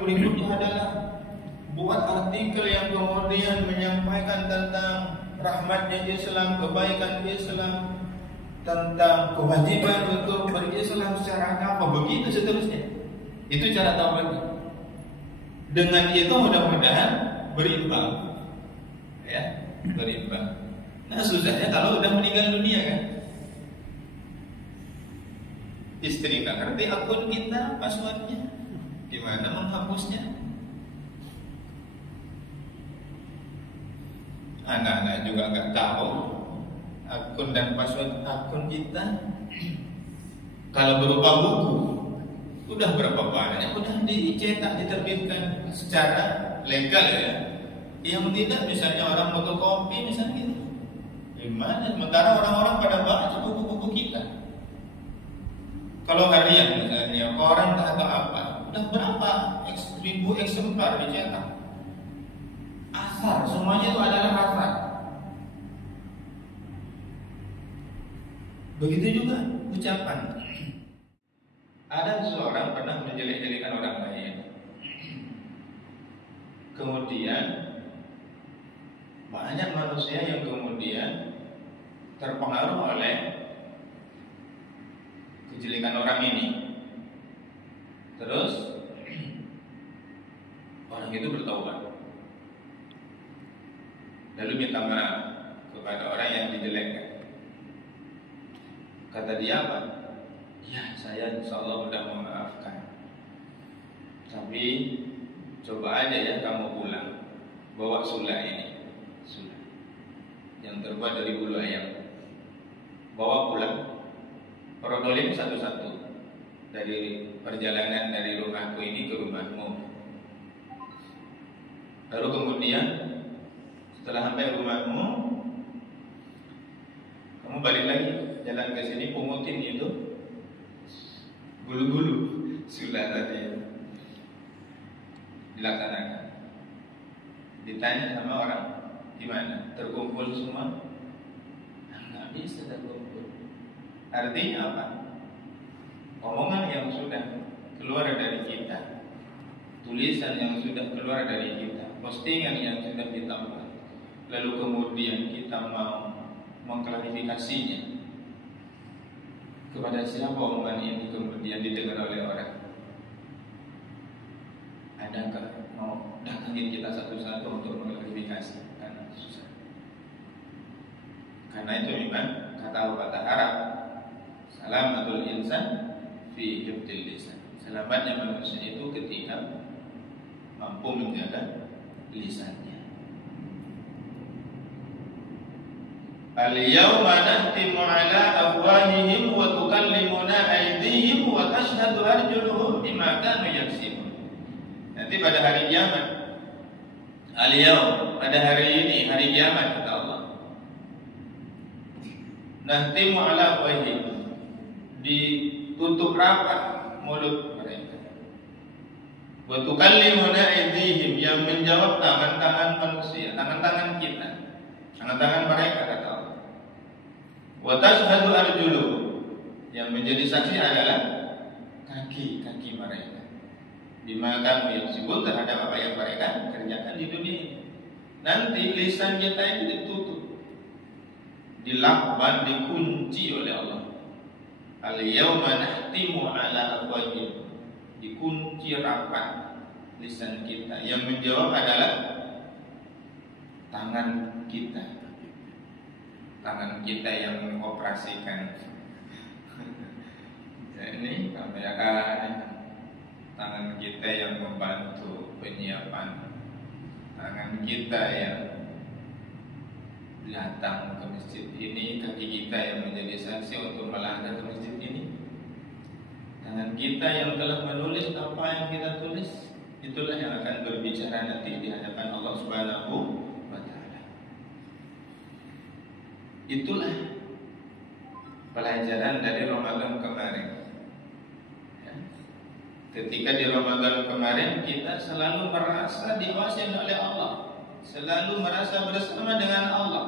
yang berikutnya adalah buat artikel yang kemudian menyampaikan tentang rahmatnya Islam, kebaikan Islam, tentang kewajiban untuk berislam secara agama, begitu seterusnya. Itu cara taubatnya. Dengan itu mudah-mudahan berimbang, ya, berimbang. Nah susahnya kalau udah meninggal dunia kan, istri nggak ngerti akun kita, passwordnya, gimana menghapusnya? Anak-anak juga nggak tahu akun dan password akun kita. Kalau berupa buku, udah berapa banyak, udah dicetak, diterbitkan secara legal ya. Yang tidak misalnya orang fotokopi misalnya gitu. Gimana? Sementara orang-orang pada baca buku-buku kita. Kalau harian misalnya, koran atau apa, udah berapa ribu eksemplar dicetak. Asar, semuanya itu adalah asar. Begitu juga ucapan. Ada seseorang pernah menjelek-jelekan orang lain, kemudian banyak manusia yang kemudian terpengaruh oleh kejelekan orang ini. Terus orang itu bertaubat, lalu minta maaf kepada orang yang dijelekkan. Kata dia apa? Ya, saya insya Allah sudah memaafkan. Tapi coba aja ya kamu pulang, bawa sulah ini, sulah yang terbuat dari bulu ayam. Bawa pulang, perodolin satu-satu dari perjalanan dari rumahku ini ke rumahmu. Lalu kemudian setelah sampai rumahmu, kamu balik lagi jalan ke sini, pungutin itu bulu-bulu sudah tadi dilaksanakan. Ditanya sama orang, gimana? Terkumpul semua? Nggak bisa terkumpul. Artinya apa? Omongan yang sudah keluar dari kita, tulisan yang sudah keluar dari kita, postingan yang sudah kita buat, lalu kemudian kita mau mengklarifikasinya kepada siapa omongan ini kemudian didengar oleh orang. Adakah mau datangin kita satu-satu untuk mengklarifikasi? Karena susah. Karena itu memang kata pepatah Arab, salamatul insan fi hifdzil lisan. Selamatnya manusia itu ketika mampu menjaga lisannya. Al-yawma nahtimu ala afwahihim wa tukallimuna aydihim wa tashhadu arjuluhum bima kanu yaksibun. Nanti pada hari kiamat, al-yawm, pada hari ini, hari kiamat kata Allah, nahtimu ala afwahihim, ditutup rapat mulut mereka. Wa tukallimuna aydihim, yang menjawab tangan-tangan manusia, tangan-tangan kita, tangan-tangan mereka kata Allah. Wa tashhadu arjuluhum, yang menjadi saksi adalah kaki-kaki mereka. Bima kanu yaksibun, terhadap apa yang mereka kerjakan di dunia ini. Nanti lisan kita ini ditutup, dilakban, dikunci oleh Allah. Al-yawma nahtimu ala afwahihim, dikunci rapat lisan kita. Yang menjawab adalah tangan kita. Tangan kita yang mengoperasikan. Ini kamera, tangan kita yang membantu penyiapan, tangan kita yang datang ke masjid ini, kaki kita yang menjadi saksi untuk melangkah ke masjid ini, tangan kita yang telah menulis apa yang kita tulis, itulah yang akan berbicara nanti di hadapan Allah Subhanahu wa Ta'ala. Itulah pelajaran dari Ramadan kemarin. Ketika di Ramadan kemarin kita selalu merasa diawasi oleh Allah, selalu merasa bersama dengan Allah.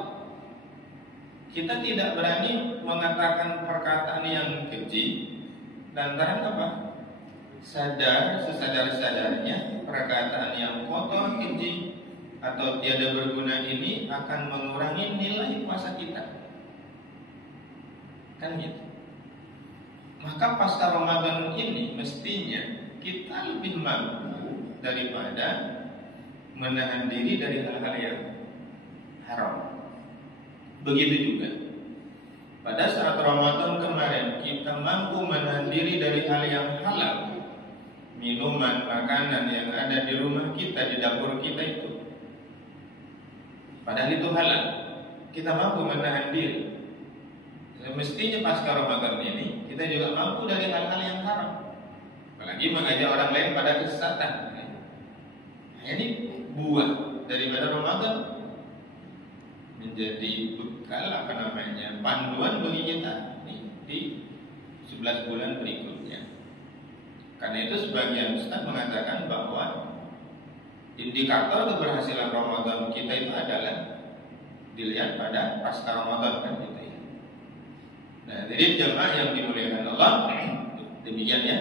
Kita tidak berani mengatakan perkataan yang keji lantaran apa? sadar sesadar-sadarnya perkataan yang kotor, keji atau tiada berguna ini akan mengurangi nilai puasa kita. Kan gitu. Maka pasca Ramadan ini mestinya kita lebih mampu daripada menahan diri dari hal-hal yang haram. Begitu juga pada saat Ramadan kemarin kita mampu menahan diri dari hal yang halal, minuman, makanan yang ada di rumah kita, di dapur kita itu, padahal itu halal, kita mampu menahan diri. Mestinya pasca Ramadan ini kita juga mampu dari hal-hal yang haram, apalagi mengajak orang lain pada kesesatan. Nah, ini buah daripada Ramadan menjadi bekal panduan bagi kita di 11 bulan berikutnya. Karena itu sebagian ustaz mengatakan bahwa indikator keberhasilan Ramadan kita itu adalah dilihat pada pasca Ramadan kan gitu ya. Nah, jadi jemaah yang dimuliakan Allah, demikian ya,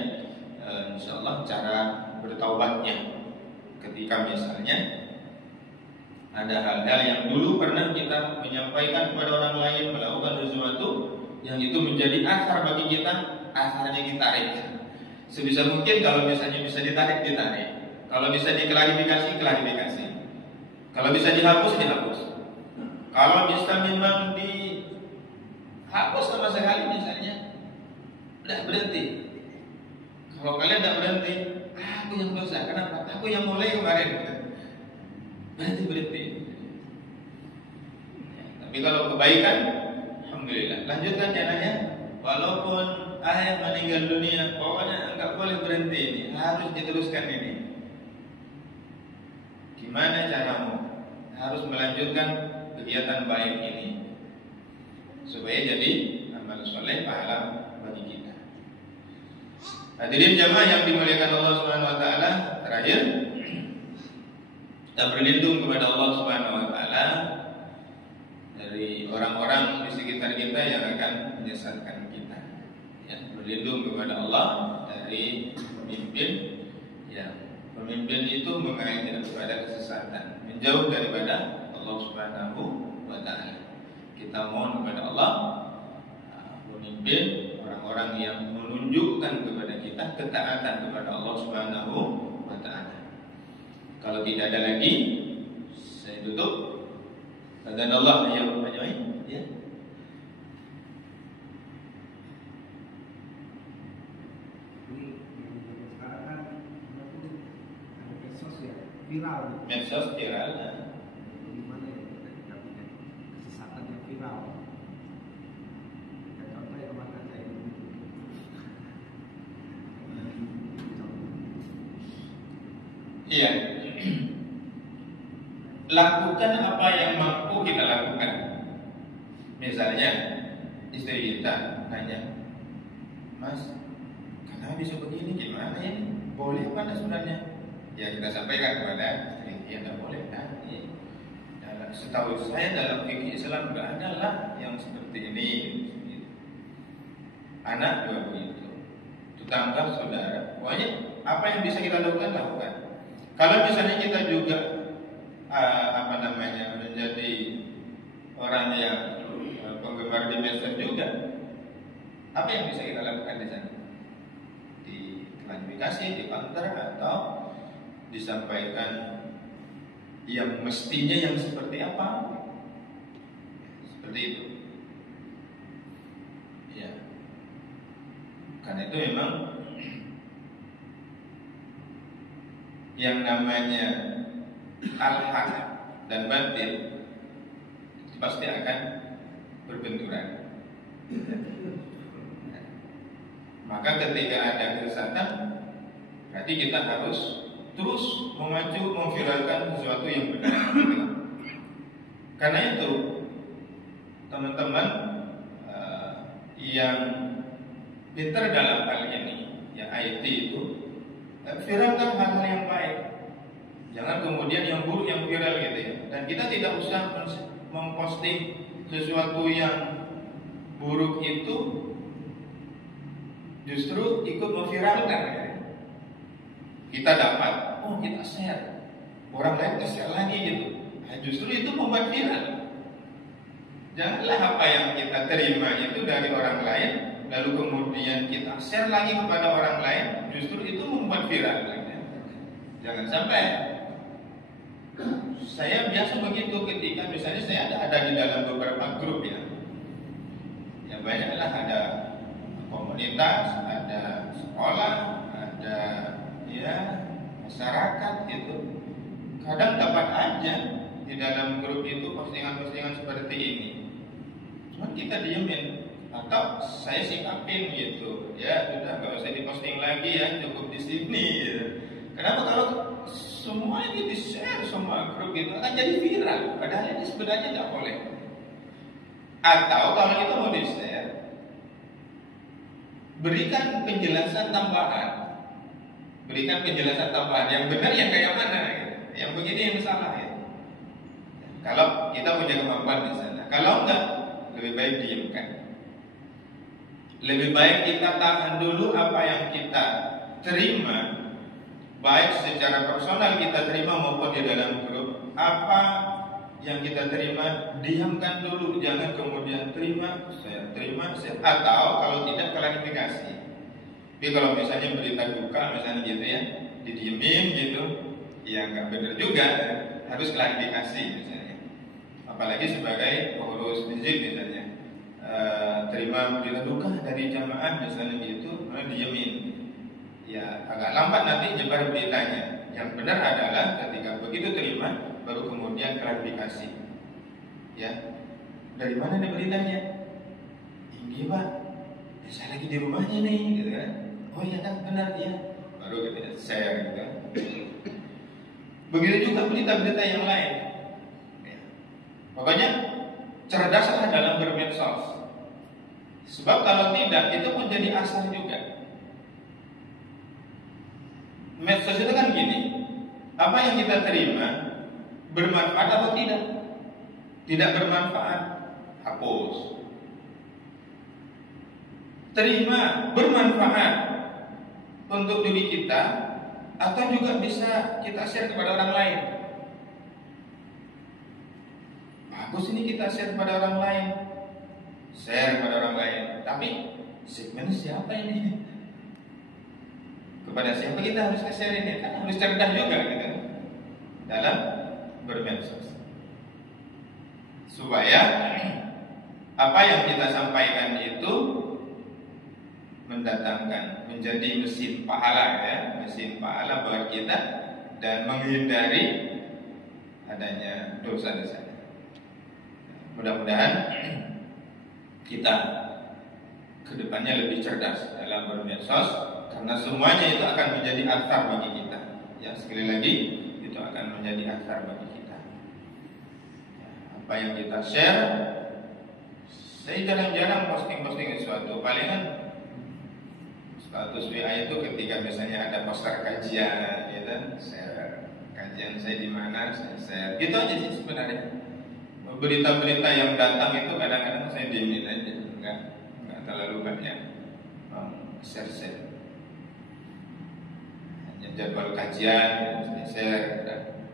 insyaallah cara bertaubatnya ketika misalnya ada hal-hal yang dulu pernah kita menyampaikan kepada orang lain, melakukan sesuatu yang itu menjadi asar bagi kita, asarnya ditarik. Sebisa mungkin kalau misalnya bisa ditarik, kalau bisa diklarifikasi, klarifikasi. Kalau bisa dihapus, dihapus. Kalau bisa memang dihapus sama sekali misalnya, udah berhenti. Kalau kalian tidak berhenti, aku yang dosa. Kenapa? Aku yang mulai kemarin. Berhenti. Tapi kalau kebaikan, alhamdulillah. Lanjutkan caranya. Walaupun ayah meninggal dunia, pokoknya enggak boleh berhenti ini, harus diteruskan ini. Gimana caramu? Harus melanjutkan kegiatan baik ini supaya jadi amal soleh pahala bagi kita. Hadirin jamaah yang dimuliakan Allah Subhanahu wa taala, terakhir kita berlindung kepada Allah Subhanahu wa taala dari orang-orang di sekitar kita yang akan menyesatkan kita. Ya, berlindung kepada Allah dari pemimpin yang pemimpin itu mengajak kepada kesesatan, menjauh daripada Allah Subhanahu wa taala. Kita mohon kepada Allah memimpin orang-orang yang menunjukkan kepada kita ketaatan kepada Allah Subhanahu wa taala. Kalau tidak ada lagi, saya tutup. Dan Allah yang menyayangi, ya. Sekarang kan ada medsos ya, viral. Medsos viral. Gimana ya ketika punya kesesatan yang viral? Ya, contoh yang kemarin saya itu. Iya. Lakukan apa yang mampu kita lakukan. Misalnya istri kita nanya, Mas, kenapa bisa begini? Gimana ini? Boleh apa sebenarnya? Ya kita sampaikan kepada istri, ya tidak boleh. Setahu saya dalam fikih Islam tidak ada lah yang seperti ini. Anak juga begitu, tetangga, saudara. Pokoknya apa yang bisa kita lakukan, lakukan. Kalau misalnya kita juga menjadi orang yang penggemar di medsos juga, apa yang bisa kita lakukan di sana? Diklarifikasi, dipanter, atau disampaikan yang mestinya yang seperti apa? Seperti itu. Ya. Karena itu memang yang namanya al-haq dan batil pasti akan berbenturan. Maka ketika ada kesesatan, berarti kita harus terus memacu memviralkan sesuatu yang benar. Karena itu teman-teman yang pintar dalam hal ini, yang IT itu, viralkan hal-hal yang baik. Jangan kemudian yang buruk yang viral gitu ya. Dan kita tidak usah memposting sesuatu yang buruk itu justru ikut memviralkan ya. Kita dapat, oh kita share, orang lain share lagi gitu. Nah, justru itu membuat viral. Janganlah apa yang kita terima itu dari orang lain, lalu kemudian kita share lagi kepada orang lain, justru itu membuat viral. Jangan sampai. Saya biasa begitu ketika misalnya saya ada di dalam beberapa grup ya. Ya banyaklah, ada komunitas, ada sekolah, ada ya masyarakat gitu. Kadang dapat aja di dalam grup itu postingan-postingan seperti ini. Cuma kita diemin atau saya sikapin gitu. Ya sudah, nggak usah diposting lagi ya, cukup di sini gitu. Kenapa? Kalau semua ini di-share semua grup itu akan jadi viral, padahal ini sebenarnya nggak boleh. Atau kalau itu mau di-share, berikan penjelasan tambahan. Berikan penjelasan tambahan yang benar yang kayak mana gitu. Yang begini yang salah ya. Kalau kita punya kemampuan di sana. Kalau enggak, lebih baik diamkan. Lebih baik kita tahan dulu apa yang kita terima, baik secara personal kita terima maupun di dalam grup. Apa yang kita terima, diamkan dulu, jangan kemudian terima, saya atau kalau tidak klarifikasi. Tapi kalau misalnya berita duka misalnya gitu ya, didiemin gitu, ya nggak benar juga, harus klarifikasi misalnya. Apalagi sebagai pengurus masjid misalnya, terima berita duka dari jamaah misalnya gitu, malah diemin. Ya agak lambat nanti nyebar beritanya. Yang benar adalah ketika begitu terima, baru kemudian klarifikasi. Ya, dari mana nih beritanya? Ini Pak, saya lagi di rumahnya nih, gitu kan? Oh iya kan, benar ya. Baru kita share gitu kan. Begitu juga berita-berita yang lain. Ya. Pokoknya cerdaslah dalam bermedsos. Sebab kalau tidak, itu menjadi asal juga. Medsos itu kan gini, apa yang kita terima bermanfaat atau tidak? Tidak bermanfaat, hapus. Terima bermanfaat untuk diri kita, atau juga bisa kita share kepada orang lain. Bagus ini kita share kepada orang lain, share kepada orang lain. Tapi segmen siapa ini? Kepada siapa kita harus share ini? Kan harus cerdas juga gitu dalam bermedsos, supaya apa yang kita sampaikan itu mendatangkan, menjadi mesin pahala ya, mesin pahala buat kita dan menghindari adanya dosa-dosa. Mudah-mudahan kita kedepannya lebih cerdas dalam bermedsos. Karena semuanya itu akan menjadi athar bagi kita. Ya, sekali lagi itu akan menjadi athar bagi kita. Ya, apa yang kita share, saya jarang-jarang posting sesuatu. Palingan status WA itu ketika misalnya ada poster kajian, gitu, share kajian saya di mana, saya share. Gitu aja sih sebenarnya. Berita-berita yang datang itu kadang-kadang saya diemin aja, nggak terlalu banyak share. Jadwal kajian, share,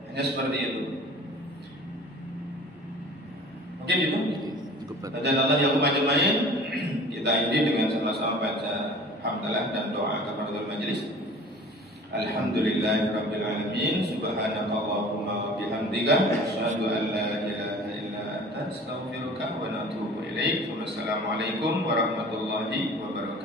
hanya seperti itu. Oke gitu. Dan Allah yang majemain, kita ini dengan sama-sama baca hamdalah dan doa kepada majelis. Alhamdulillahirabbil alamin, subhanakallahumma wa bihamdika, asyhadu an la ilaha illa anta, astaghfiruka wa atubu ilaik. Wassalamualaikum warahmatullahi wabarakatuh.